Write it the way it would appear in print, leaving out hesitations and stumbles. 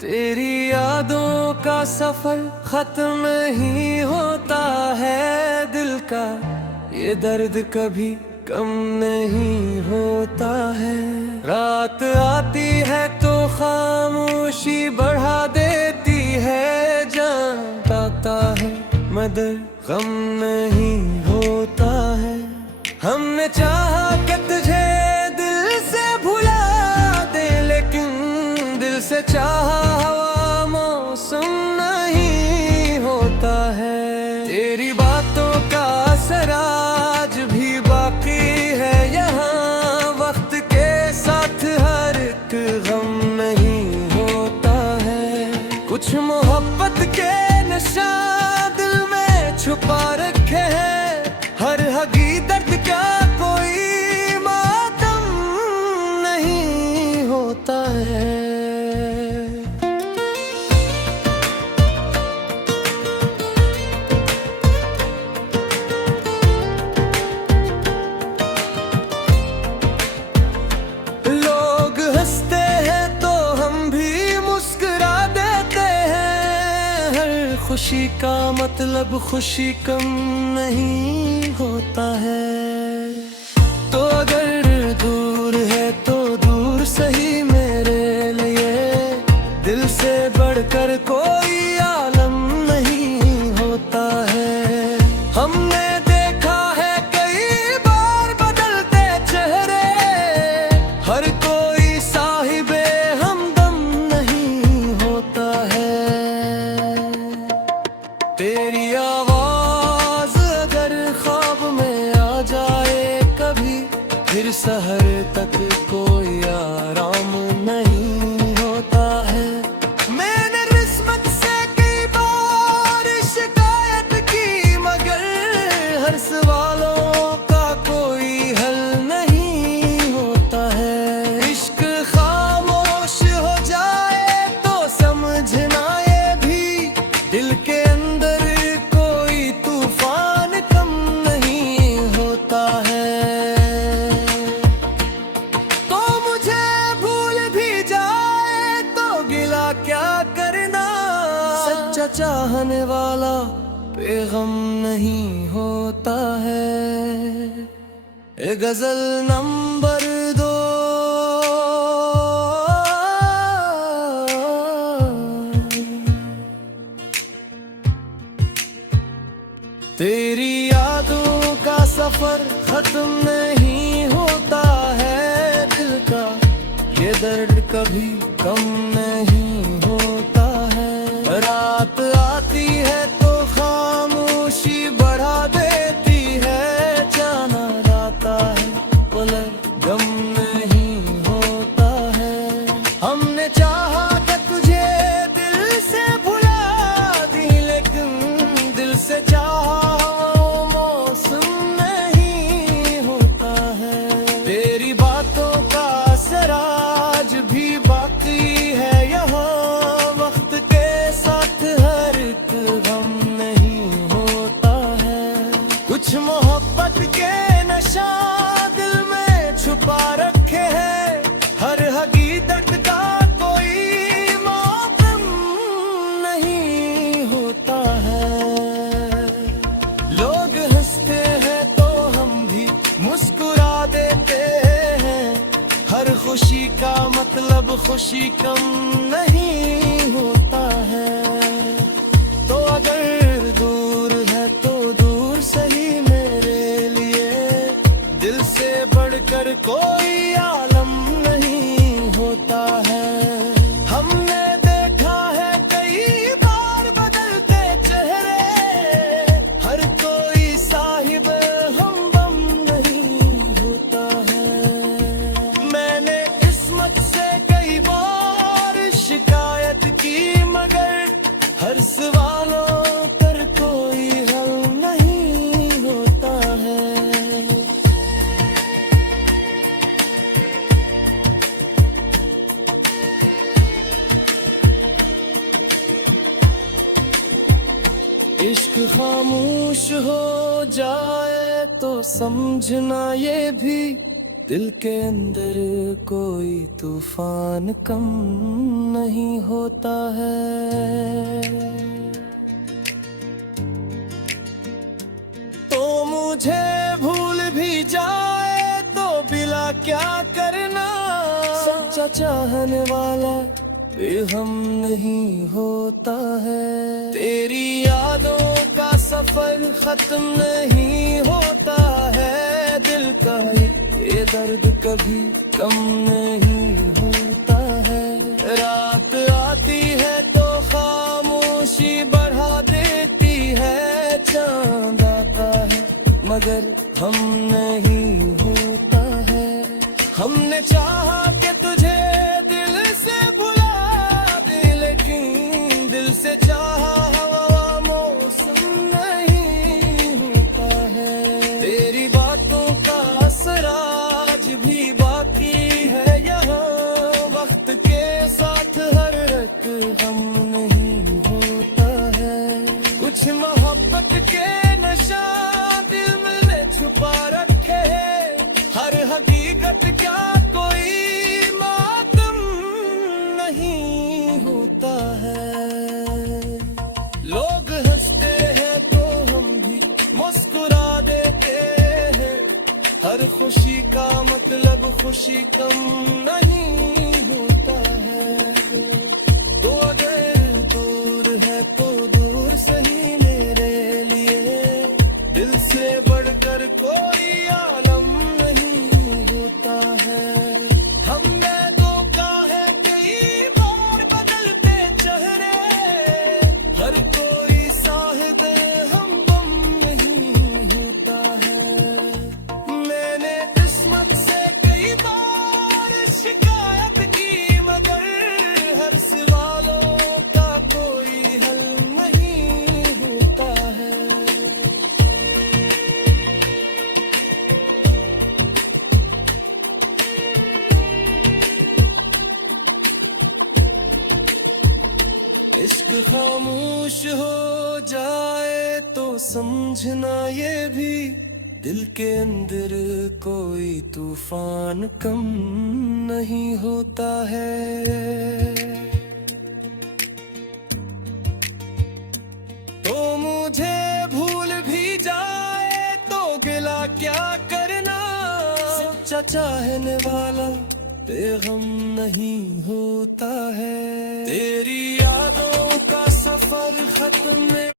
तेरी यादों का सफर खत्म ही होता है, दिल का ये दर्द कभी कम नहीं होता है। रात आती है तो खामोशी बढ़ा देती है, जान आता है मगर गम नहीं होता है। हमने चाहा कि तुझे दिल से भुला दे, लेकिन दिल से चाहा हवा मौसम नहीं होता है। तेरी बातों का असर आज भी बाकी है यहाँ, वक्त के साथ हर एक गम नहीं होता है। कुछ मोहब्बत के नशा दिल में छुपा रखे हैं, हर हगी दर्द का कोई मातम नहीं होता है। लोग हंसते हैं तो हम भी मुस्कुरा देते हैं, हर खुशी का मतलब खुशी कम नहीं होता है। तो अगर दूर है तो दूर सही मेरे लिए, दिल से बढ़कर कोई आलम नहीं होता है। हमने देखा है कई बार बदलते चेहरे, हर कोई साहिबे हमदम नहीं होता है। तेरी आवाज अगर ख्वाब में आ जाए कभी, फिर सहर तक कोई आराम नहीं होता है। मैंने किस्मत से कई बार शिकायत की, मगर हर सवालों का कोई हल नहीं होता है। इश्क खामोश हो जाए तो समझना ये भी, दिल के अंदर कोई तूफान कम नहीं होता है। तो मुझे भूल भी जाए तो गिला क्या करना, सच्चा चाहने वाला बेगम नहीं होता है। ए गजल नंबर 2। तेरी यादों का सफर खत्म नहीं होता है, दिल का ये दर्द कभी कम नहीं होता है। रात आती है तो खामोशी बढ़ा देती है, जाना आता है पलक गम नहीं होता है। हमने चाहा कि तुझे दिल से भुला दी, लेकिन दिल से चाहा मौसम नहीं होता है। तेरी बातों का असर आज भी बाकी है यहाँ, वक्त के साथ हर एक गम नहीं होता है। कुछ मोहब्बत के नशा दिल में छुपा रखे हैं, हर हगी दर्द का कोई मौसम नहीं होता है। लोग हंसते हैं तो हम भी मुस्कुरा देते हैं, हर खुशी का मतलब खुशी कम नहीं होता है। तो अगर दूर है तो दूर सही मेरे लिए, दिल से बढ़कर कोई आलम नहीं होता है। हमने देखा है कई बार बदलते चेहरे, हर कोई साहिब हमदम नहीं होता है। मैंने किस्मत से कई बार शिकायत इश्क खामोश हो जाए तो समझना ये भी दिल के अंदर कोई तूफान कम नहीं होता है। तो मुझे भूल भी जाए तो बिला क्या करना, सच्चा चाहने वाला बेगम नहीं होता है। तेरी यादों का सफर खत्म नहीं होता है, दिल का ये दर्द कभी कम नहीं होता है। रात आती है तो खामोशी बढ़ा देती है, चांद आता है मगर हम नहीं होता है। हमने चाहा कि तुझे दिल से भुला दे, लेकिन दिल से चाहा हवा मौसम नहीं होता है। तेरी बातों का असर आज भी बाकी है यहाँ, वक्त के साथ हर रंग हम नहीं होता है। कुछ मोहब्बत के नशा दिल में छुपा रखे हैं, हर हकीकत क्या कोई मातम नहीं होता है। लोग हंसते हैं तो हम भी मुस्कुरा देते हैं, हर खुशी का मतलब खुशी कम नहीं होता है। तो अगर दूर है तो दूर सही मेरे लिए, दिल से बढ़कर कोई आलम नहीं होता है। हमने धोखा है कई बार बदलते चेहरे, हर कोई साहिद हम बम नहीं होता है। मैंने किस्मत से कई बार शिकायत की, मगर हर सवालों का कोई हल नहीं होता है। इश्क खामोश हो जाए तो समझना ये भी दिल के अंदर कोई तूफान कम नहीं होता है। तो मुझे भूल भी जाए तो गिला क्या करना, सच्चा चाहने वाला बेगम नहीं होता है। तेरी यादों का सफर खत्म